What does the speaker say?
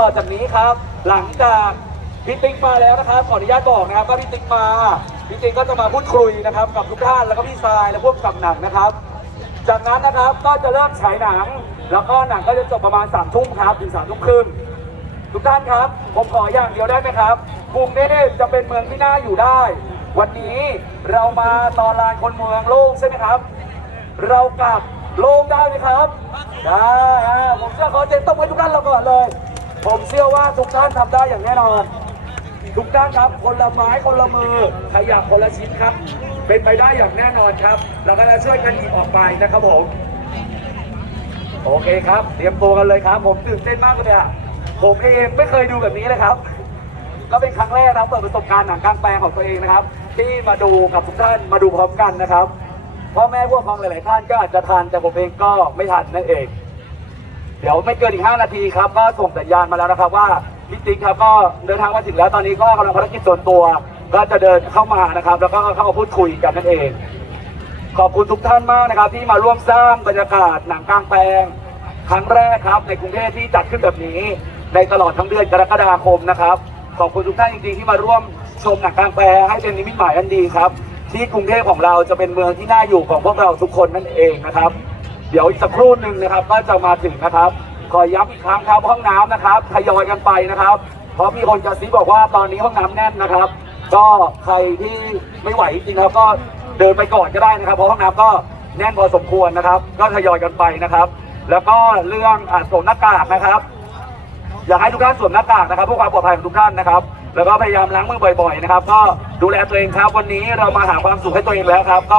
ต่อจากนี้ครับ หลังจากพี่ติ๊กมาแล้วนะครับ ขออนุญาตบอกนะครับว่าพี่ติ๊กมาพี่ติ๊กก็จะมาพูดคุยนะครับ กับทุกท่านแล้วก็พี่ทรายและพวกกับหนังนะครับ จากนั้นนะครับก็จะเริ่มฉายหนัง แล้วก็หนังก็จะจบประมาณสามทุ่มครับถึงสามทุ่มครึ่งทุกท่านครับ ผมขออย่างเดียวได้ไหมครับกรุงเทพจะเป็นเมืองที่น่าอยู่ได้ วันนี้เรามาตอนลานคนเมืองโล่งใช่ไหมครับ เรากลับโล่งได้ไหมครับ ได้ผมเชื่อขอเจนต้องให้ ผมเชื่อว่าทุกท่านทำได้อย่างแน่นอน ทุกท่านครับคนละไม้คนละมือขยับคนละชิ้นครับ เป็นไปได้อย่างแน่นอนครับเราก็จะช่วยกันหยิบออกไปนะครับผม โอเคครับ เตรียมตัวกันเลยครับ ผมตื่นเต้นมากเลยอะผมเองไม่เคยดูแบบนี้เลยครับ ก็เป็นครั้งแรกนะครับเปิดประสบการณ์หนังกลางแปลงของตัวเองนะครับ ที่มาดูกับทุกท่านมาดูพร้อมกันนะครับพ่อแม่พวกพ้องหลายๆท่านก็อาจจะทันแต่ผมเองก็ไม่ทันนั่นเอง เดี๋ยวไม่เกินอีก5นาทีครับก็ส่งสัญญาณมาแล้วนะครับ ว่าพี่ติ๊กครับก็เดินทางมาถึงแล้วตอนนี้ก็กำลังภารกิจส่วนตัวก็จะเดินเข้ามานะครับ แล้วก็เข้ามาพูดคุยกันนั่นเอง ขอบคุณทุกท่านมากนะครับ ที่มาร่วมสร้างบรรยากาศหนังกลางแปลง ครั้งแรกครับในกรุงเทพที่จัดขึ้นแบบนี้ ในตลอดทั้งเดือนกรกฎาคมนะครับ ขอบคุณทุกท่านจริงๆที่มาร่วมชมหนังกลางแปลงให้เป็นนิมิตหมายอันดีครับ ที่กรุงเทพของเราจะเป็นเมืองที่น่าอยู่ของพวกเราทุกคนนั่นเองนะครับ เดี๋ยวอีกสักครู่หนึ่งนะครับ ก็จะมาถึงนะครับ ขอย้ำอีกครั้งครับห้องน้ำนะครับทยอยกันไปนะครับ เพราะมีคนกระซิบบอกว่าตอนนี้ห้องน้ำแน่นนะครับ ก็ใครที่ไม่ไหวจริงๆครับก็เดินไปก่อนก็ได้นะครับ เพราะห้องน้ำก็แน่นพอสมควรนะครับ ก็ทยอยกันไปนะครับ แล้วก็เรื่องอ่าสวมหน้ากากนะครับ อยากให้ทุกท่านสวมหน้ากากนะครับเพื่อความปลอดภัยของทุกท่านนะครับ แล้วก็พยายามล้างมือบ่อยๆนะครับ ก็ดูแลตัวเองครับวันนี้เรามาหาความสุขให้ตัวเองแล้วครับก็